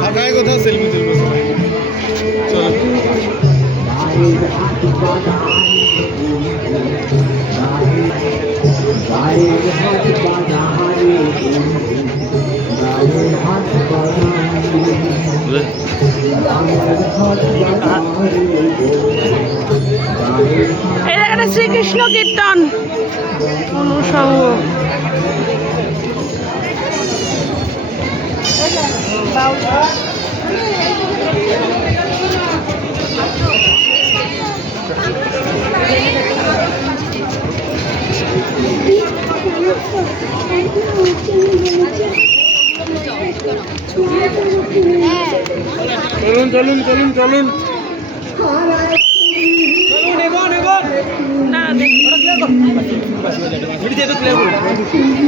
ফাঁকায় সেলফি শ্রীকৃষ্ণ কীর্তন। অনুষঙ্গ চলুন চলুন চলুন চলুন না দেখ ভিডিও তো ক্লিয়ার